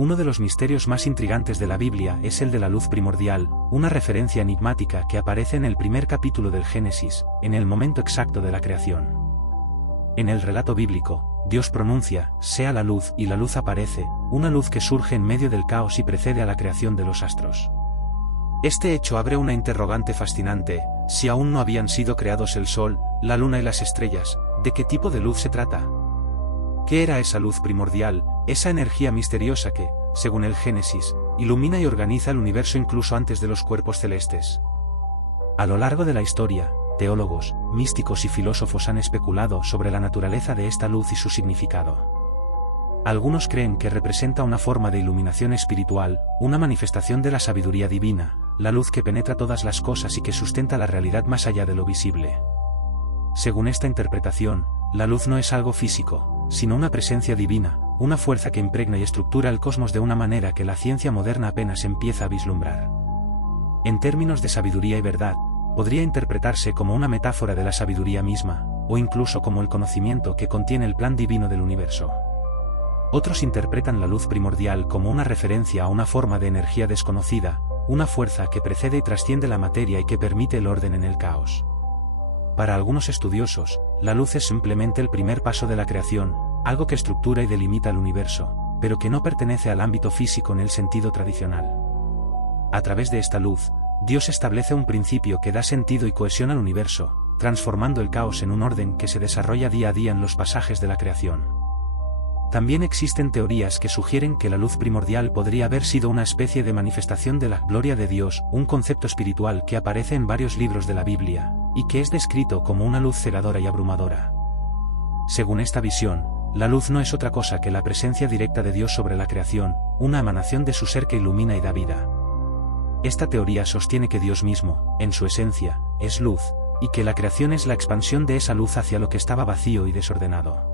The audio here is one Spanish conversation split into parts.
Uno de los misterios más intrigantes de la Biblia es el de la luz primordial, una referencia enigmática que aparece en el primer capítulo del Génesis, en el momento exacto de la creación. En el relato bíblico, Dios pronuncia, sea la luz, y la luz aparece, una luz que surge en medio del caos y precede a la creación de los astros. Este hecho abre una interrogante fascinante: si aún no habían sido creados el sol, la luna y las estrellas, ¿de qué tipo de luz se trata? ¿Qué era esa luz primordial, esa energía misteriosa que, según el Génesis, ilumina y organiza el universo incluso antes de los cuerpos celestes? A lo largo de la historia, teólogos, místicos y filósofos han especulado sobre la naturaleza de esta luz y su significado. Algunos creen que representa una forma de iluminación espiritual, una manifestación de la sabiduría divina, la luz que penetra todas las cosas y que sustenta la realidad más allá de lo visible. Según esta interpretación, la luz no es algo físico, sino una presencia divina, una fuerza que impregna y estructura el cosmos de una manera que la ciencia moderna apenas empieza a vislumbrar. En términos de sabiduría y verdad, podría interpretarse como una metáfora de la sabiduría misma, o incluso como el conocimiento que contiene el plan divino del universo. Otros interpretan la luz primordial como una referencia a una forma de energía desconocida, una fuerza que precede y trasciende la materia y que permite el orden en el caos. Para algunos estudiosos, la luz es simplemente el primer paso de la creación, algo que estructura y delimita el universo, pero que no pertenece al ámbito físico en el sentido tradicional. A través de esta luz, Dios establece un principio que da sentido y cohesión al universo, transformando el caos en un orden que se desarrolla día a día en los pasajes de la creación. También existen teorías que sugieren que la luz primordial podría haber sido una especie de manifestación de la gloria de Dios, un concepto espiritual que aparece en varios libros de la Biblia, y que es descrito como una luz cegadora y abrumadora. Según esta visión, la luz no es otra cosa que la presencia directa de Dios sobre la creación, una emanación de su ser que ilumina y da vida. Esta teoría sostiene que Dios mismo, en su esencia, es luz, y que la creación es la expansión de esa luz hacia lo que estaba vacío y desordenado.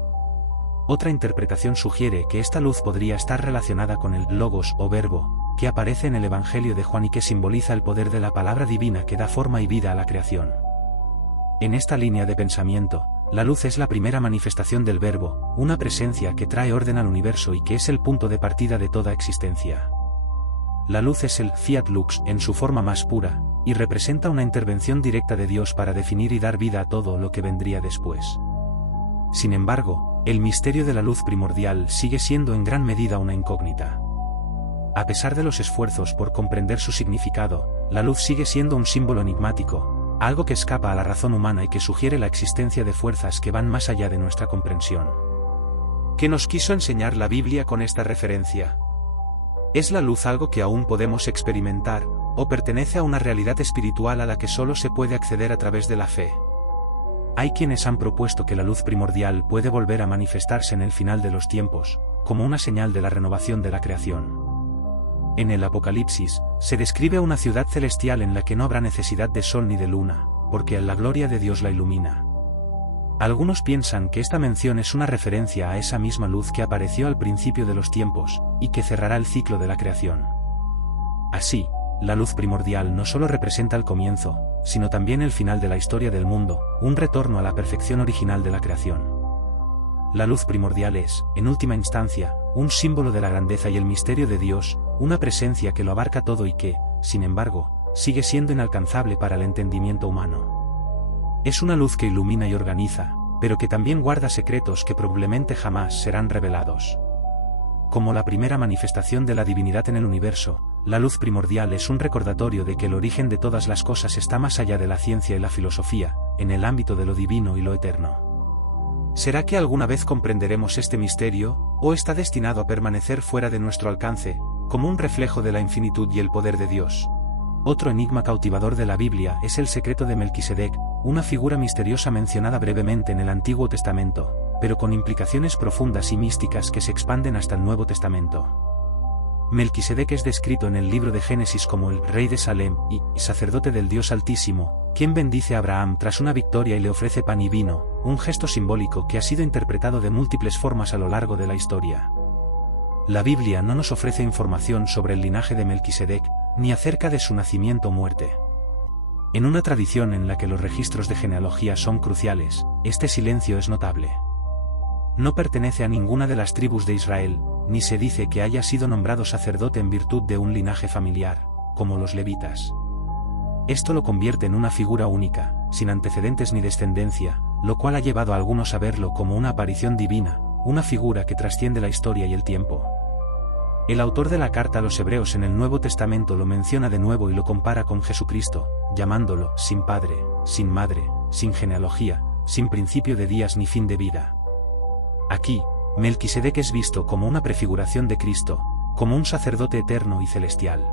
Otra interpretación sugiere que esta luz podría estar relacionada con el Logos o Verbo, que aparece en el Evangelio de Juan y que simboliza el poder de la palabra divina que da forma y vida a la creación. En esta línea de pensamiento, la luz es la primera manifestación del Verbo, una presencia que trae orden al universo y que es el punto de partida de toda existencia. La luz es el Fiat Lux en su forma más pura, y representa una intervención directa de Dios para definir y dar vida a todo lo que vendría después. Sin embargo, el misterio de la luz primordial sigue siendo en gran medida una incógnita. A pesar de los esfuerzos por comprender su significado, la luz sigue siendo un símbolo enigmático, algo que escapa a la razón humana y que sugiere la existencia de fuerzas que van más allá de nuestra comprensión. ¿Qué nos quiso enseñar la Biblia con esta referencia? ¿Es la luz algo que aún podemos experimentar, o pertenece a una realidad espiritual a la que solo se puede acceder a través de la fe? Hay quienes han propuesto que la luz primordial puede volver a manifestarse en el final de los tiempos, como una señal de la renovación de la creación. En el Apocalipsis, se describe una ciudad celestial en la que no habrá necesidad de sol ni de luna, porque la gloria de Dios la ilumina. Algunos piensan que esta mención es una referencia a esa misma luz que apareció al principio de los tiempos, y que cerrará el ciclo de la creación. Así, la luz primordial no solo representa el comienzo, sino también el final de la historia del mundo, un retorno a la perfección original de la creación. La luz primordial es, en última instancia, un símbolo de la grandeza y el misterio de Dios, una presencia que lo abarca todo y que, sin embargo, sigue siendo inalcanzable para el entendimiento humano. Es una luz que ilumina y organiza, pero que también guarda secretos que probablemente jamás serán revelados. Como la primera manifestación de la divinidad en el universo, la luz primordial es un recordatorio de que el origen de todas las cosas está más allá de la ciencia y la filosofía, en el ámbito de lo divino y lo eterno. ¿Será que alguna vez comprenderemos este misterio, o está destinado a permanecer fuera de nuestro alcance, como un reflejo de la infinitud y el poder de Dios? Otro enigma cautivador de la Biblia es el secreto de Melquisedec, una figura misteriosa mencionada brevemente en el Antiguo Testamento, pero con implicaciones profundas y místicas que se expanden hasta el Nuevo Testamento. Melquisedec es descrito en el libro de Génesis como el rey de Salem y sacerdote del Dios Altísimo, quien bendice a Abraham tras una victoria y le ofrece pan y vino, un gesto simbólico que ha sido interpretado de múltiples formas a lo largo de la historia. La Biblia no nos ofrece información sobre el linaje de Melquisedec, ni acerca de su nacimiento o muerte. En una tradición en la que los registros de genealogía son cruciales, este silencio es notable. No pertenece a ninguna de las tribus de Israel, ni se dice que haya sido nombrado sacerdote en virtud de un linaje familiar, como los levitas. Esto lo convierte en una figura única, sin antecedentes ni descendencia, lo cual ha llevado a algunos a verlo como una aparición divina, una figura que trasciende la historia y el tiempo. El autor de la carta a los Hebreos en el Nuevo Testamento lo menciona de nuevo y lo compara con Jesucristo, llamándolo sin padre, sin madre, sin genealogía, sin principio de días ni fin de vida. Aquí, Melquisedec es visto como una prefiguración de Cristo, como un sacerdote eterno y celestial.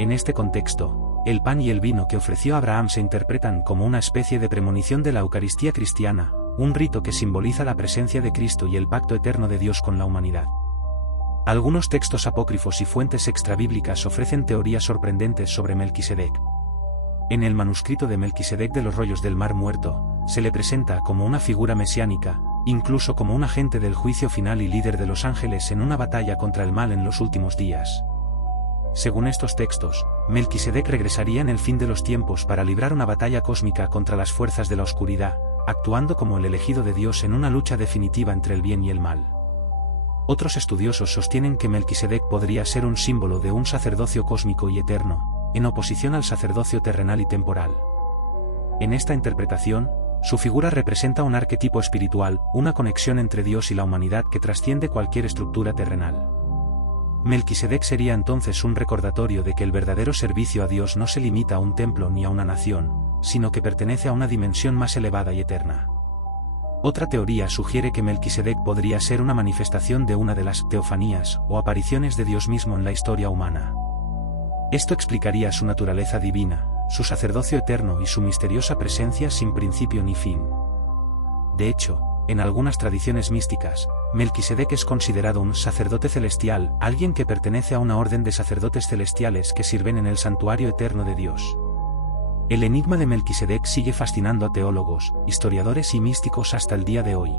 En este contexto, el pan y el vino que ofreció Abraham se interpretan como una especie de premonición de la Eucaristía cristiana, un rito que simboliza la presencia de Cristo y el pacto eterno de Dios con la humanidad. Algunos textos apócrifos y fuentes extrabíblicas ofrecen teorías sorprendentes sobre Melquisedec. En el manuscrito de Melquisedec de los rollos del Mar Muerto, se le presenta como una figura mesiánica, incluso como un agente del juicio final y líder de los ángeles en una batalla contra el mal en los últimos días. Según estos textos, Melquisedec regresaría en el fin de los tiempos para librar una batalla cósmica contra las fuerzas de la oscuridad, actuando como el elegido de Dios en una lucha definitiva entre el bien y el mal. Otros estudiosos sostienen que Melquisedec podría ser un símbolo de un sacerdocio cósmico y eterno, en oposición al sacerdocio terrenal y temporal. En esta interpretación, su figura representa un arquetipo espiritual, una conexión entre Dios y la humanidad que trasciende cualquier estructura terrenal. Melquisedec sería entonces un recordatorio de que el verdadero servicio a Dios no se limita a un templo ni a una nación, sino que pertenece a una dimensión más elevada y eterna. Otra teoría sugiere que Melquisedec podría ser una manifestación de una de las teofanías o apariciones de Dios mismo en la historia humana. Esto explicaría su naturaleza divina, su sacerdocio eterno y su misteriosa presencia sin principio ni fin. De hecho, en algunas tradiciones místicas, Melquisedec es considerado un sacerdote celestial, alguien que pertenece a una orden de sacerdotes celestiales que sirven en el santuario eterno de Dios. El enigma de Melquisedec sigue fascinando a teólogos, historiadores y místicos hasta el día de hoy.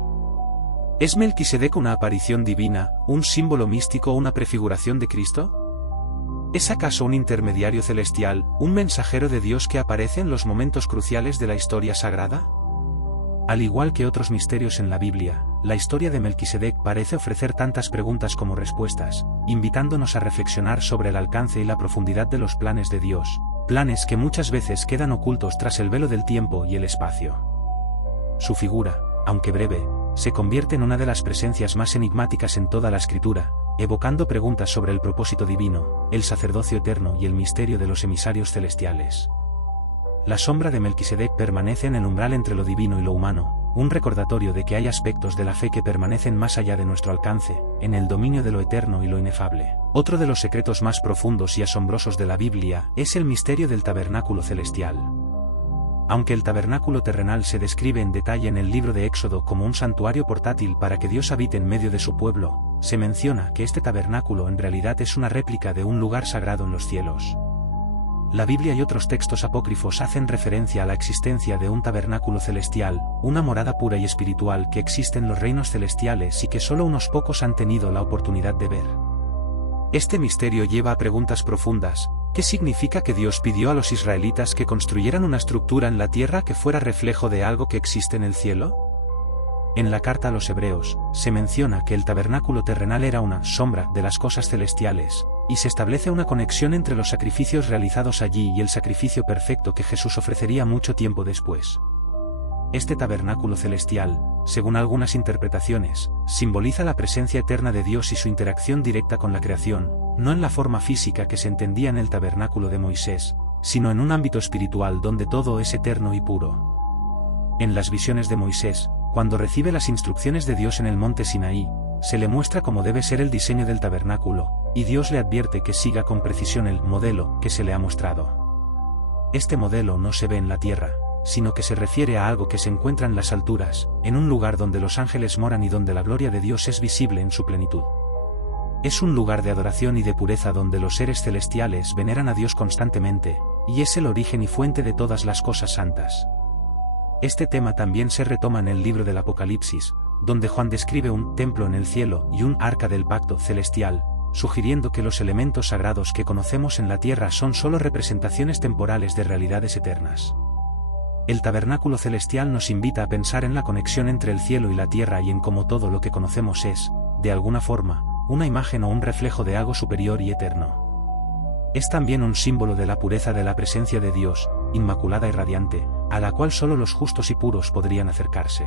¿Es Melquisedec una aparición divina, un símbolo místico o una prefiguración de Cristo? ¿Es acaso un intermediario celestial, un mensajero de Dios que aparece en los momentos cruciales de la historia sagrada? Al igual que otros misterios en la Biblia, la historia de Melquisedec parece ofrecer tantas preguntas como respuestas, invitándonos a reflexionar sobre el alcance y la profundidad de los planes de Dios, planes que muchas veces quedan ocultos tras el velo del tiempo y el espacio. Su figura, aunque breve, se convierte en una de las presencias más enigmáticas en toda la Escritura, evocando preguntas sobre el propósito divino, el sacerdocio eterno y el misterio de los emisarios celestiales. La sombra de Melquisedec permanece en el umbral entre lo divino y lo humano, un recordatorio de que hay aspectos de la fe que permanecen más allá de nuestro alcance, en el dominio de lo eterno y lo inefable. Otro de los secretos más profundos y asombrosos de la Biblia es el misterio del tabernáculo celestial. Aunque el tabernáculo terrenal se describe en detalle en el libro de Éxodo como un santuario portátil para que Dios habite en medio de su pueblo, se menciona que este tabernáculo en realidad es una réplica de un lugar sagrado en los cielos. La Biblia y otros textos apócrifos hacen referencia a la existencia de un tabernáculo celestial, una morada pura y espiritual que existe en los reinos celestiales y que solo unos pocos han tenido la oportunidad de ver. Este misterio lleva a preguntas profundas. ¿Qué significa que Dios pidió a los israelitas que construyeran una estructura en la tierra que fuera reflejo de algo que existe en el cielo? En la carta a los Hebreos, se menciona que el tabernáculo terrenal era una sombra de las cosas celestiales, y se establece una conexión entre los sacrificios realizados allí y el sacrificio perfecto que Jesús ofrecería mucho tiempo después. Este tabernáculo celestial, según algunas interpretaciones, simboliza la presencia eterna de Dios y su interacción directa con la creación, no en la forma física que se entendía en el tabernáculo de Moisés, sino en un ámbito espiritual donde todo es eterno y puro. En las visiones de Moisés, cuando recibe las instrucciones de Dios en el monte Sinaí, se le muestra cómo debe ser el diseño del tabernáculo, y Dios le advierte que siga con precisión el modelo que se le ha mostrado. Este modelo no se ve en la tierra, sino que se refiere a algo que se encuentra en las alturas, en un lugar donde los ángeles moran y donde la gloria de Dios es visible en su plenitud. Es un lugar de adoración y de pureza donde los seres celestiales veneran a Dios constantemente, y es el origen y fuente de todas las cosas santas. Este tema también se retoma en el libro del Apocalipsis, donde Juan describe un templo en el cielo y un arca del pacto celestial, sugiriendo que los elementos sagrados que conocemos en la tierra son solo representaciones temporales de realidades eternas. El tabernáculo celestial nos invita a pensar en la conexión entre el cielo y la tierra y en cómo todo lo que conocemos es, de alguna forma, una imagen o un reflejo de algo superior y eterno. Es también un símbolo de la pureza de la presencia de Dios, inmaculada y radiante, a la cual solo los justos y puros podrían acercarse.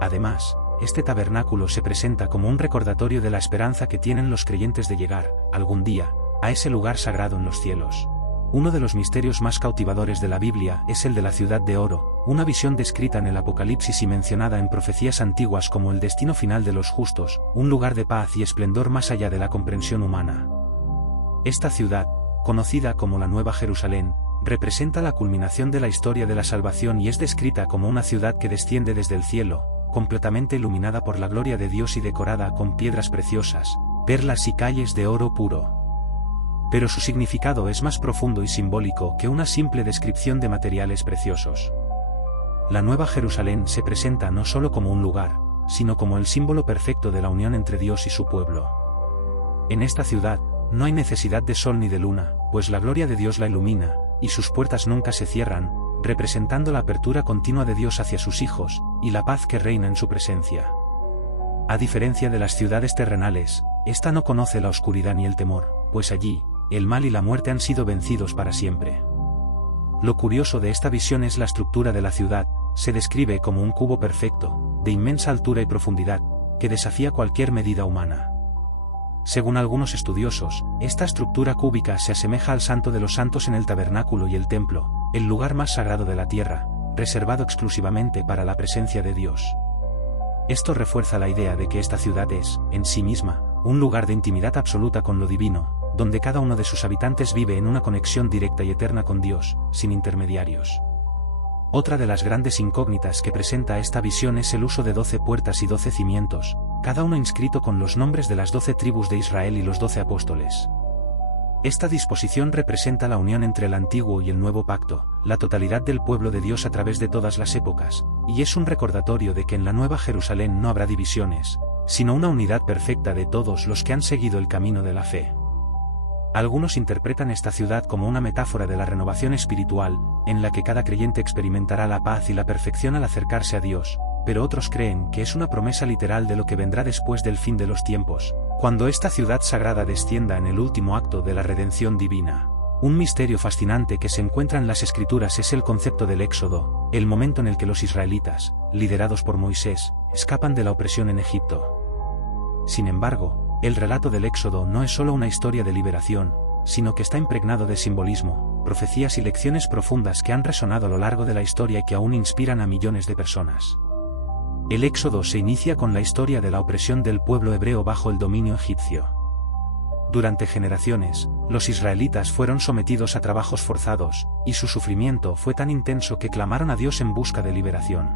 Además, este tabernáculo se presenta como un recordatorio de la esperanza que tienen los creyentes de llegar, algún día, a ese lugar sagrado en los cielos. Uno de los misterios más cautivadores de la Biblia es el de la ciudad de oro, una visión descrita en el Apocalipsis y mencionada en profecías antiguas como el destino final de los justos, un lugar de paz y esplendor más allá de la comprensión humana. Esta ciudad, conocida como la Nueva Jerusalén, representa la culminación de la historia de la salvación y es descrita como una ciudad que desciende desde el cielo, completamente iluminada por la gloria de Dios y decorada con piedras preciosas, perlas y calles de oro puro. Pero su significado es más profundo y simbólico que una simple descripción de materiales preciosos. La Nueva Jerusalén se presenta no solo como un lugar, sino como el símbolo perfecto de la unión entre Dios y su pueblo. En esta ciudad, no hay necesidad de sol ni de luna, pues la gloria de Dios la ilumina, y sus puertas nunca se cierran, representando la apertura continua de Dios hacia sus hijos, y la paz que reina en su presencia. A diferencia de las ciudades terrenales, esta no conoce la oscuridad ni el temor, pues allí, el mal y la muerte han sido vencidos para siempre. Lo curioso de esta visión es la estructura de la ciudad, se describe como un cubo perfecto, de inmensa altura y profundidad, que desafía cualquier medida humana. Según algunos estudiosos, esta estructura cúbica se asemeja al Santo de los Santos en el tabernáculo y el templo, el lugar más sagrado de la tierra, reservado exclusivamente para la presencia de Dios. Esto refuerza la idea de que esta ciudad es, en sí misma, un lugar de intimidad absoluta con lo divino, donde cada uno de sus habitantes vive en una conexión directa y eterna con Dios, sin intermediarios. Otra de las grandes incógnitas que presenta esta visión es el uso de 12 puertas y 12 cimientos, cada uno inscrito con los nombres de las 12 tribus de Israel y los 12 apóstoles. Esta disposición representa la unión entre el antiguo y el nuevo pacto, la totalidad del pueblo de Dios a través de todas las épocas, y es un recordatorio de que en la Nueva Jerusalén no habrá divisiones, sino una unidad perfecta de todos los que han seguido el camino de la fe. Algunos interpretan esta ciudad como una metáfora de la renovación espiritual, en la que cada creyente experimentará la paz y la perfección al acercarse a Dios, pero otros creen que es una promesa literal de lo que vendrá después del fin de los tiempos, cuando esta ciudad sagrada descienda en el último acto de la redención divina. Un misterio fascinante que se encuentra en las Escrituras es el concepto del Éxodo, el momento en el que los israelitas, liderados por Moisés, escapan de la opresión en Egipto. Sin embargo, el relato del Éxodo no es solo una historia de liberación, sino que está impregnado de simbolismo, profecías y lecciones profundas que han resonado a lo largo de la historia y que aún inspiran a millones de personas. El Éxodo se inicia con la historia de la opresión del pueblo hebreo bajo el dominio egipcio. Durante generaciones, los israelitas fueron sometidos a trabajos forzados, y su sufrimiento fue tan intenso que clamaron a Dios en busca de liberación.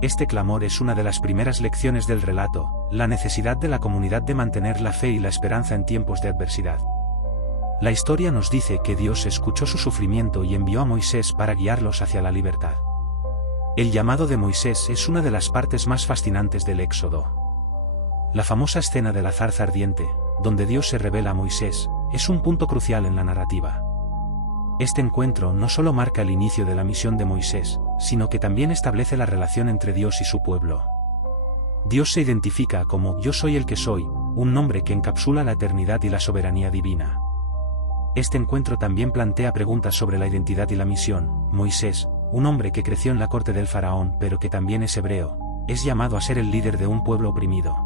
Este clamor es una de las primeras lecciones del relato, la necesidad de la comunidad de mantener la fe y la esperanza en tiempos de adversidad. La historia nos dice que Dios escuchó su sufrimiento y envió a Moisés para guiarlos hacia la libertad. El llamado de Moisés es una de las partes más fascinantes del Éxodo. La famosa escena de la zarza ardiente, donde Dios se revela a Moisés, es un punto crucial en la narrativa. Este encuentro no solo marca el inicio de la misión de Moisés, sino que también establece la relación entre Dios y su pueblo. Dios se identifica como Yo soy el que soy, un nombre que encapsula la eternidad y la soberanía divina. Este encuentro también plantea preguntas sobre la identidad y la misión. Moisés, un hombre que creció en la corte del faraón pero que también es hebreo, es llamado a ser el líder de un pueblo oprimido.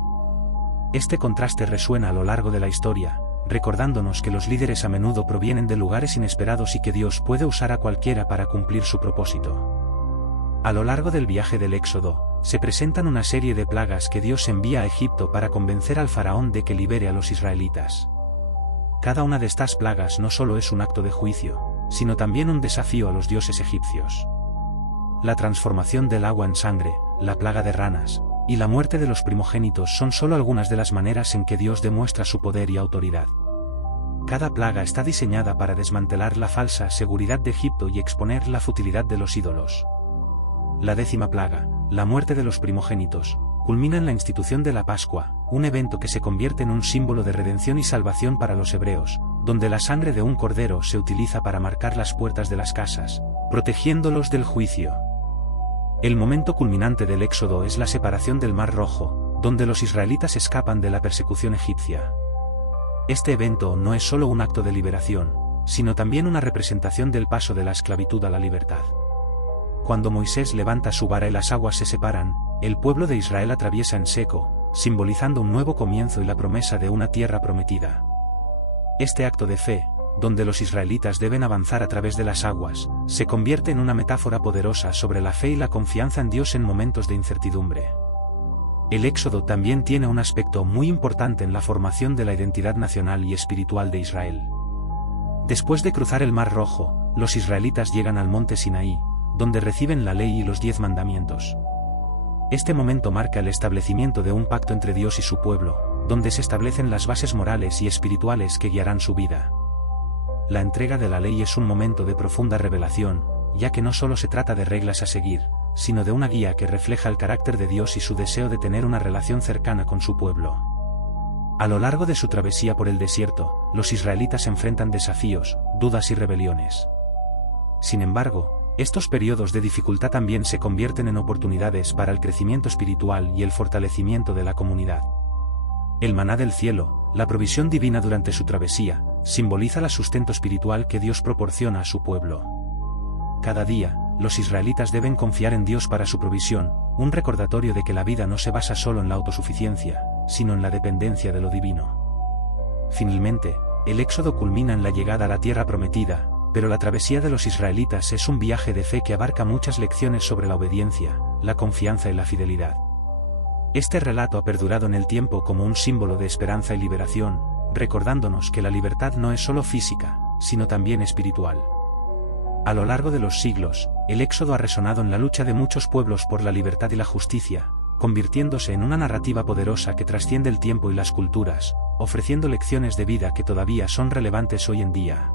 Este contraste resuena a lo largo de la historia, recordándonos que los líderes a menudo provienen de lugares inesperados y que Dios puede usar a cualquiera para cumplir su propósito. A lo largo del viaje del Éxodo, se presentan una serie de plagas que Dios envía a Egipto para convencer al faraón de que libere a los israelitas. Cada una de estas plagas no solo es un acto de juicio, sino también un desafío a los dioses egipcios. La transformación del agua en sangre, la plaga de ranas, y la muerte de los primogénitos son solo algunas de las maneras en que Dios demuestra su poder y autoridad. Cada plaga está diseñada para desmantelar la falsa seguridad de Egipto y exponer la futilidad de los ídolos. La 10ª plaga, la muerte de los primogénitos, culmina en la institución de la Pascua, un evento que se convierte en un símbolo de redención y salvación para los hebreos, donde la sangre de un cordero se utiliza para marcar las puertas de las casas, protegiéndolos del juicio. El momento culminante del Éxodo es la separación del Mar Rojo, donde los israelitas escapan de la persecución egipcia. Este evento no es solo un acto de liberación, sino también una representación del paso de la esclavitud a la libertad. Cuando Moisés levanta su vara y las aguas se separan, el pueblo de Israel atraviesa en seco, simbolizando un nuevo comienzo y la promesa de una tierra prometida. Este acto de fe, donde los israelitas deben avanzar a través de las aguas, se convierte en una metáfora poderosa sobre la fe y la confianza en Dios en momentos de incertidumbre. El Éxodo también tiene un aspecto muy importante en la formación de la identidad nacional y espiritual de Israel. Después de cruzar el Mar Rojo, los israelitas llegan al monte Sinaí, donde reciben la ley y los 10 mandamientos. Este momento marca el establecimiento de un pacto entre Dios y su pueblo, donde se establecen las bases morales y espirituales que guiarán su vida. La entrega de la ley es un momento de profunda revelación, ya que no solo se trata de reglas a seguir, sino de una guía que refleja el carácter de Dios y su deseo de tener una relación cercana con su pueblo. A lo largo de su travesía por el desierto, los israelitas enfrentan desafíos, dudas y rebeliones. Sin embargo, estos periodos de dificultad también se convierten en oportunidades para el crecimiento espiritual y el fortalecimiento de la comunidad. El maná del cielo, la provisión divina durante su travesía, simboliza el sustento espiritual que Dios proporciona a su pueblo. Cada día, los israelitas deben confiar en Dios para su provisión, un recordatorio de que la vida no se basa solo en la autosuficiencia, sino en la dependencia de lo divino. Finalmente, el Éxodo culmina en la llegada a la tierra prometida, pero la travesía de los israelitas es un viaje de fe que abarca muchas lecciones sobre la obediencia, la confianza y la fidelidad. Este relato ha perdurado en el tiempo como un símbolo de esperanza y liberación, recordándonos que la libertad no es solo física, sino también espiritual. A lo largo de los siglos, el Éxodo ha resonado en la lucha de muchos pueblos por la libertad y la justicia, convirtiéndose en una narrativa poderosa que trasciende el tiempo y las culturas, ofreciendo lecciones de vida que todavía son relevantes hoy en día.